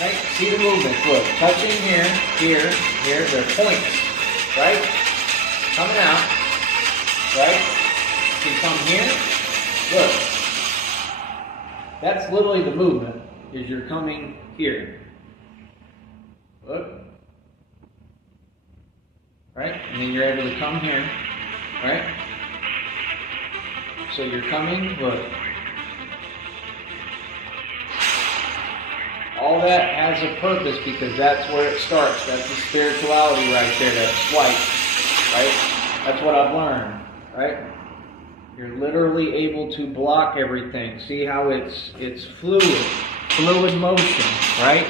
right? See the movements, look. Touching here, here, here, they're points, right? Coming out, right? You come here, look. That's literally the movement, is you're coming here. Look. Right? And then you're able to come here, right? So you're coming, look. All that has a purpose because that's where it starts. That's the spirituality right there, that swipe, right? That's what I've learned, right? You're literally able to block everything. See how it's fluid motion, right?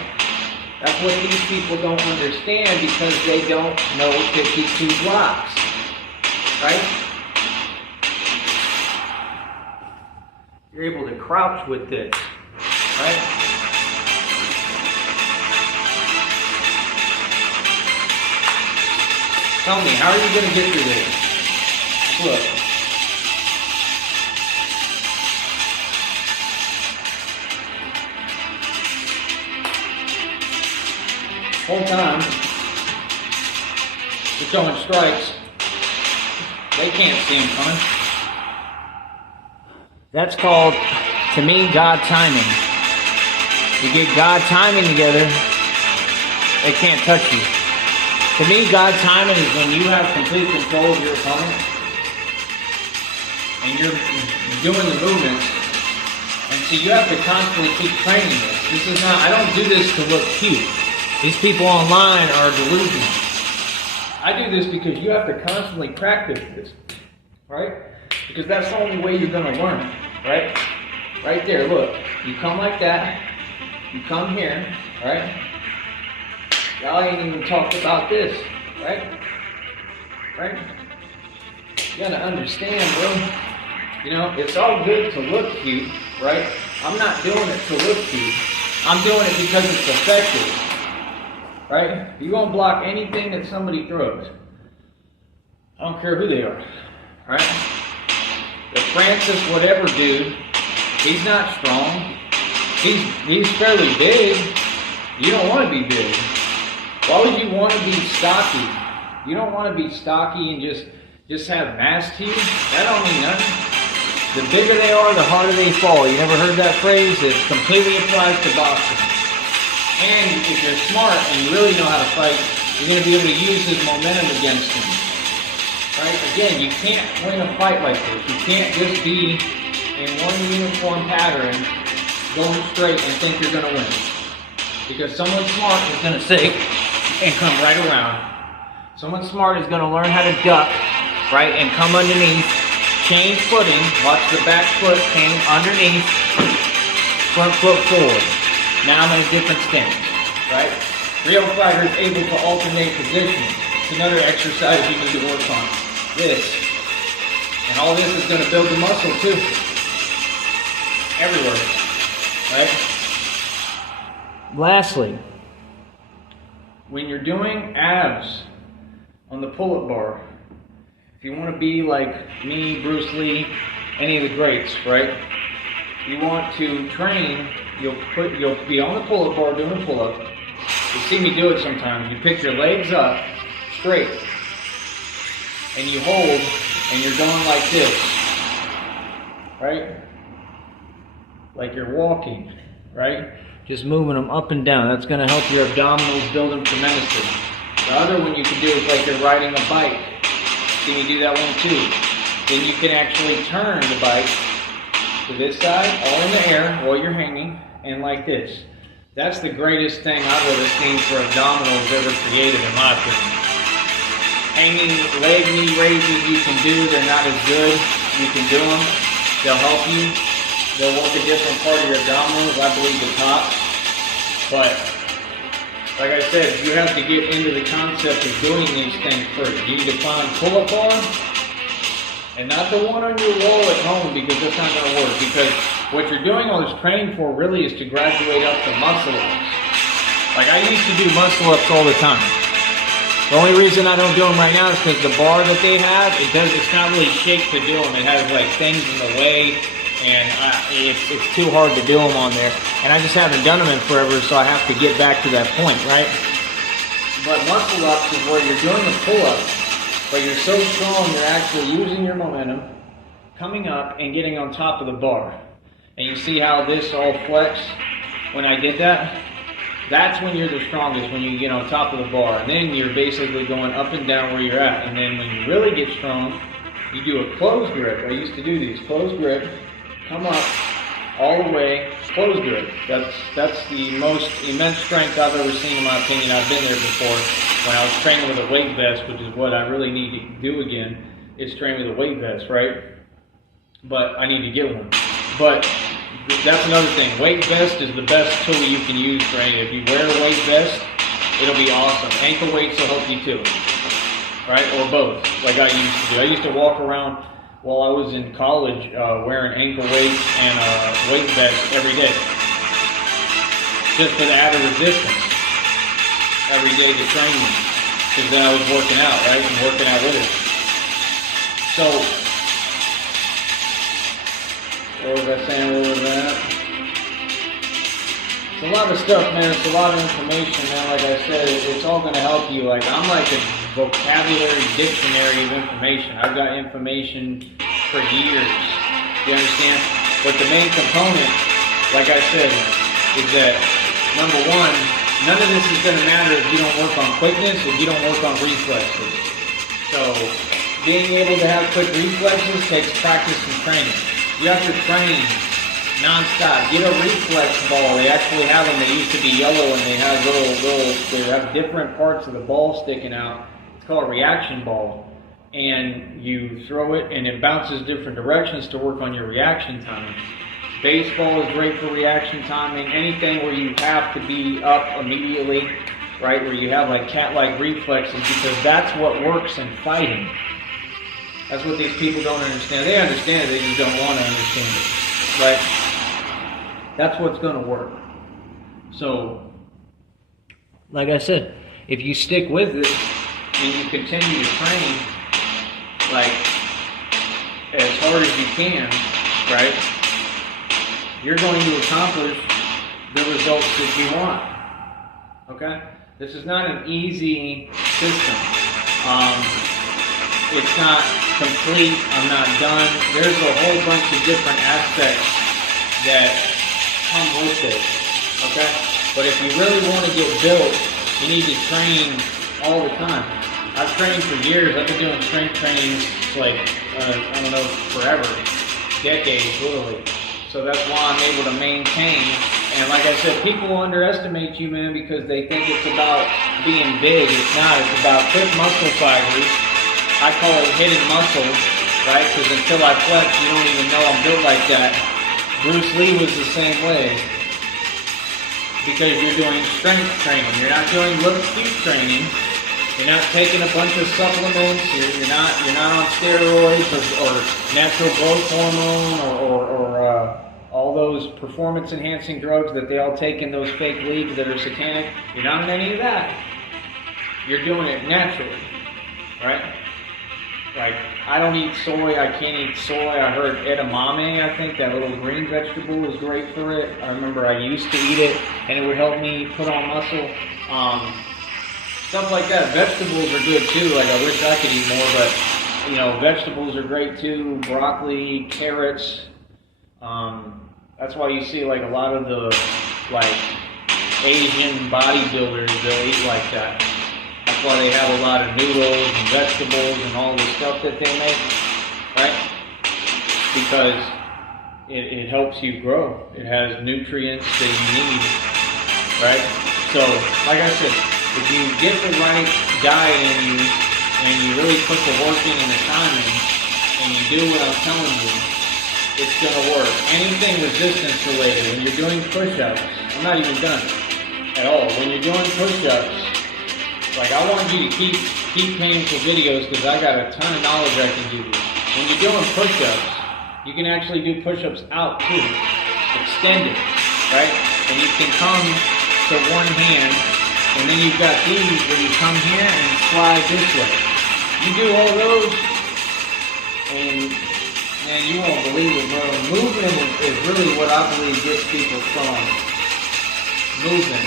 That's what these people don't understand because they don't know 52 blocks, right? You're able to crouch with this, right? Tell me, how are you going to get through this? Look. Whole time, we're throwing strikes. They can't see them coming. That's called, to me, God timing. You get God timing together, they can't touch you. To me, God timing is when you have complete control of your opponent and you're doing the movements. And so you have to constantly keep training this. This is not, I don't do this to look cute. These people online are delusional. I do this because you have to constantly practice this, right? Because that's the only way you're going to learn, right? Right there, look. You come like that. You come here, right? Y'all ain't even talked about this, right? Right? You got to understand, bro. You know, it's all good to look cute, right? I'm not doing it to look cute. I'm doing it because it's effective. Right? You won't block anything that somebody throws. I don't care who they are. Right? The Francis whatever dude, he's not strong. He's fairly big. You don't want to be big. Why would you want to be stocky? You don't want to be stocky and just have mass to you. That don't mean nothing. The bigger they are, the harder they fall. You never heard that phrase? It completely applies to boxing. And if you're smart and you really know how to fight, you're going to be able to use his momentum against him. Right? Again, you can't win a fight like this. You can't just be in one uniform pattern, going straight and think you're going to win. Because someone smart is going to say, and come right around. Someone smart is going to learn how to duck, right, and come underneath, change footing, watch the back foot came underneath, front foot forward. Now I'm in a different stance, right? Real fighters able to alternate positions. It's another exercise you need to work on. This. And all this is going to build the muscle too. Everywhere, right? Lastly, when you're doing abs on the pull-up bar, if you want to be like me, Bruce Lee, any of the greats, right? You want to train. You'll be on the pull-up bar doing a pull-up. You see me do it sometimes. You pick your legs up straight, and you hold, and you're going like this, right? Like you're walking, right? Just moving them up and down. That's going to help your abdominals build them tremendously. The other one you can do is like you're riding a bike. See me do that one too. Then you can actually turn the bike to this side, all in the air while you're hanging, and like this. That's the greatest thing I've ever seen for abdominals ever created, in my opinion. Hanging leg knee raises you can do, they're not as good. You can do them. They'll help you. They'll work a different part of your abdominals, I believe the top. But, like I said, you have to get into the concept of doing these things first. You need to find pull-up bar, and not the one on your wall at home, because that's not going to work. Because what you're doing all this training for really is to graduate up to muscle ups. Like I used to do muscle ups all the time. The only reason I don't do them right now is because the bar that they have, it's not really shaped to do them. It has like things in the way. and it's too hard to do them on there. And I just haven't done them in forever, so I have to get back to that point, right? But muscle ups is where you're doing a pull up, but you're so strong you're actually using your momentum, coming up and getting on top of the bar. And you see how this all flexed when I did that? That's when you're the strongest, when you get on top of the bar. And then you're basically going up and down where you're at. And then when you really get strong, you do a closed grip. I used to do these. Closed grip, come up all the way, closed grip. That's the most immense strength I've ever seen, in my opinion. I've been there before when I was training with a weight vest, which is what I really need to do again, is train with a weight vest, right? But I need to get one. But that's another thing. Weight vest is the best tool you can use for any. If you wear a weight vest, it'll be awesome. Ankle weights will help you too, right? Or both, like I used to do. I used to walk around while I was in college wearing ankle weights and a weight vest every day, just for the added resistance every day to train me. Because then I was working out, right, and working out with it. So, what was I saying? What was that? It's a lot of stuff, man. It's a lot of information, man. Like I said, it's all going to help you. Like, I'm like a vocabulary dictionary of information. I've got information for years. You understand? But the main component, like I said, is that, number one, none of this is going to matter if you don't work on quickness, if you don't work on reflexes. So, being able to have quick reflexes takes practice and training. You have to train non-stop. Get a reflex ball. They actually have them. They used to be yellow, and they have they have different parts of the ball sticking out. It's called a reaction ball. And you throw it, and it bounces different directions to work on your reaction time. Baseball is great for reaction timing. Anything where you have to be up immediately, right, where you have like cat-like reflexes, because that's what works in fighting. That's what these people don't understand. They understand it, they just don't want to understand it. But that's what's going to work. So, like I said, if you stick with it and you continue to train like as hard as you can, right, you're going to accomplish the results that you want. Okay? This is not an easy system. It's not complete. I'm not done. There's a whole bunch of different aspects that come with it. Okay? But if you really want to get built, you need to train all the time. I've trained for years. I've been doing strength trainings like, I don't know, forever. Decades, literally. So that's why I'm able to maintain. And like I said, people underestimate you, man, because they think it's about being big. It's not. It's about quick muscle fibers. I call it hidden muscle, right? Because until I flex, you don't even know I'm built like that. Bruce Lee was the same way. Because you're doing strength training. You're not doing look cute training. You're not taking a bunch of supplements. You're not on steroids or natural growth hormone or all those performance enhancing drugs that they all take in those fake leagues that are satanic. You're not on any of that. You're doing it naturally, right? Like, I don't eat soy. I can't eat soy. I heard edamame, I think, that little green vegetable is great for it. I remember I used to eat it, and it would help me put on muscle. Stuff like that. Vegetables are good, too. Like, I wish I could eat more, but, you know, vegetables are great, too. Broccoli, carrots. That's why you see, like, a lot of the, like, Asian bodybuilders, they'll eat like that. That's why they have a lot of noodles and vegetables and all the stuff that they make, right? Because it helps you grow. It has nutrients that you need, right? So, like I said, if you get the right diet in you and you really put the work in and the time in and you do what I'm telling you, it's going to work. Anything resistance related, when you're doing push-ups, I'm not even done at all. When you're doing push-ups, like, I want you to keep paying for videos because I got a ton of knowledge I can give you. When you're doing push-ups, you can actually do push-ups out too. Extended, right? And you can come to one hand, and then you've got these where you come here and slide this way. You do all those, and man, you won't believe it, bro. Movement is really what I believe gets people strong. Movement.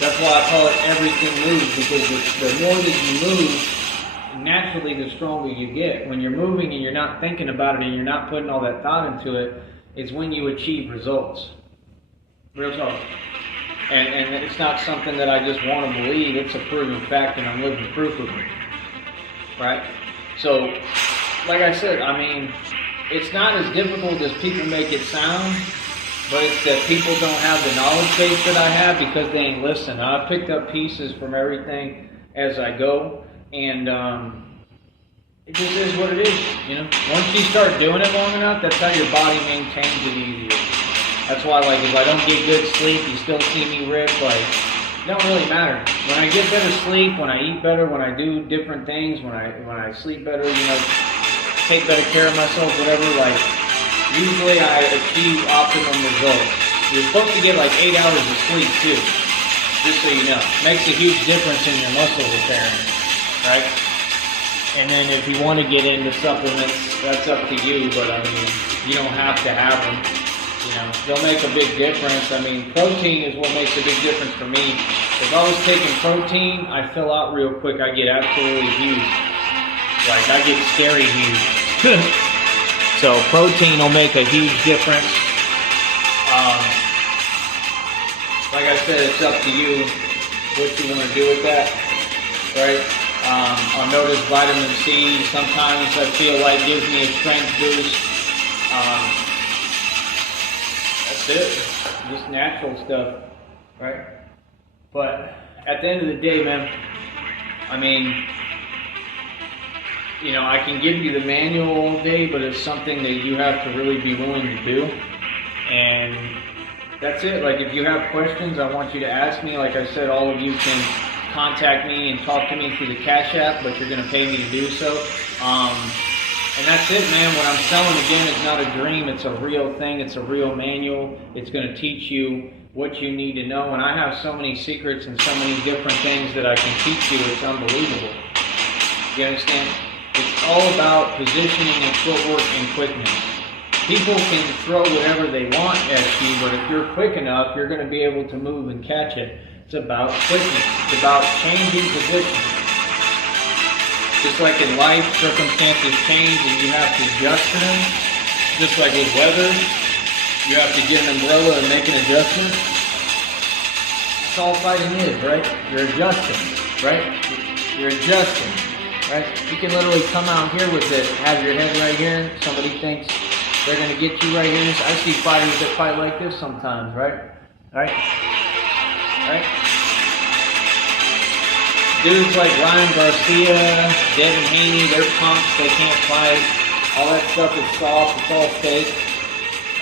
That's why I call it everything moves, because the more that you move, naturally the stronger you get. When you're moving and you're not thinking about it and you're not putting all that thought into it, it's when you achieve results. Real talk. And it's not something that I just want to believe. It's a proven fact, and I'm living proof of it. Right? So, like I said, I mean, it's not as difficult as people make it sound, but it's that people don't have the knowledge base that I have because they ain't listening. I've picked up pieces from everything as I go, and it just is what it is, you know. Once you start doing it long enough, that's how your body maintains it easier. That's why, like, if I don't get good sleep, you still see me rip, like, it don't really matter. When I get better sleep, when I eat better, when I do different things, when I sleep better, you know, take better care of myself, whatever, like, usually I achieve optimum results. You're supposed to get like 8 hours of sleep too, just so you know. Makes a huge difference in your muscle repairing, right? And then if you want to get into supplements, that's up to you, but I mean, you don't have to have them. You know, they'll make a big difference. I mean, protein is what makes a big difference for me. If I was taking protein, I fill out real quick. I get absolutely huge. Like, I get scary huge. So protein will make a huge difference. Like I said, it's up to you what you want to do with that, right? I'll notice vitamin C sometimes I feel like gives me a strength boost. That's it. Just natural stuff, right? But at the end of the day, man, I mean, you know, I can give you the manual all day, but it's something that you have to really be willing to do. And that's it. Like, if you have questions, I want you to ask me. Like I said, all of you can contact me and talk to me through the Cash App, but you're going to pay me to do so. And that's it, man. What I'm selling, again, is not a dream. It's a real thing. It's a real manual. It's going to teach you what you need to know. And I have so many secrets and so many different things that I can teach you. It's unbelievable. You understand? It's all about positioning and footwork and quickness. People can throw whatever they want at you, but if you're quick enough, you're going to be able to move and catch it. It's about quickness. It's about changing position. Just like in life, circumstances change and you have to adjust to them. Just like with weather, you have to get an umbrella and make an adjustment. That's all fighting is, right? You're adjusting, right? You're adjusting, right? You can literally come out here with it, have your head right here. Somebody thinks they're going to get you right here. I see fighters that fight like this sometimes, right? Right? Right? Dudes like Ryan Garcia, Devin Haney, they're punks, they can't fight. All that stuff is soft, it's all fake.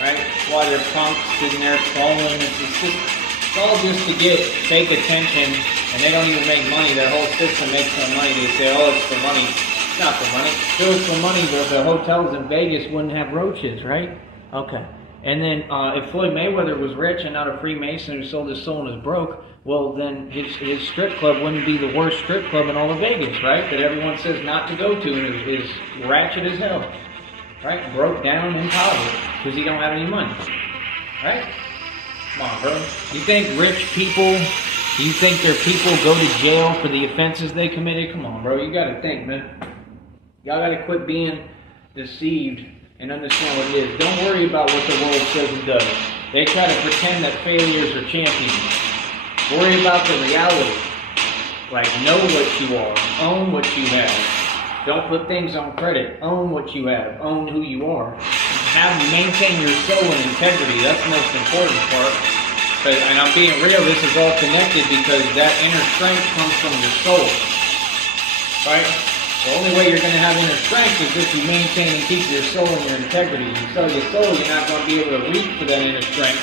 Right? That's why they're punks sitting there trolling. It's all just to get fake attention, and they don't even make money. Their whole system makes no money. They say, oh, it's for money. It's not for money. If it was for money, the hotels in Vegas wouldn't have roaches, right? Okay. And then if Floyd Mayweather was rich and not a Freemason who sold his soul and is broke, well, then his strip club wouldn't be the worst strip club in all of Vegas, right? That everyone says not to go to and is ratchet as hell, right? Broke down in poverty because he don't have any money, right? Come on, bro. You think rich people, you think their people go to jail for the offenses they committed? Come on, bro. You got to think, man. Y'all got to quit being deceived and understand what it is. Don't worry about what the world says and does. They try to pretend that failures are champions. Worry about the reality. Like, know what you are. Own what you have. Don't put things on credit. Own what you have. Own who you are. Maintain your soul and integrity. That's the most important part. And I'm being real, this is all connected because that inner strength comes from your soul. Right? The only way you're going to have inner strength is if you maintain and keep your soul and your integrity. You sell your soul, you're not going to be able to reach for that inner strength.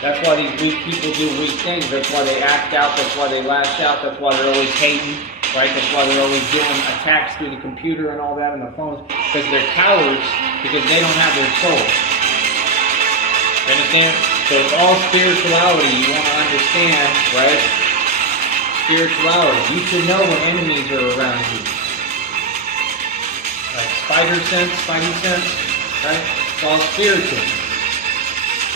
That's why these weak people do weak things. That's why they act out. That's why they lash out. That's why they're always hating. Right? That's why they're always doing attacks through the computer and all that and the phones. Because they're cowards because they don't have their soul. You understand? So it's all spirituality. You want to understand, right? Spirituality. You should know when enemies are around you. Like spider sense, spidey sense, right? It's all spiritual.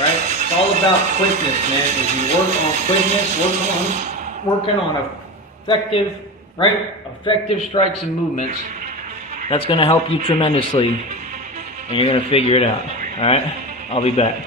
Right? It's all about quickness, man. If you work on quickness, working on effective strikes and movements, that's going to help you tremendously, and you're going to figure it out. All right? I'll be back.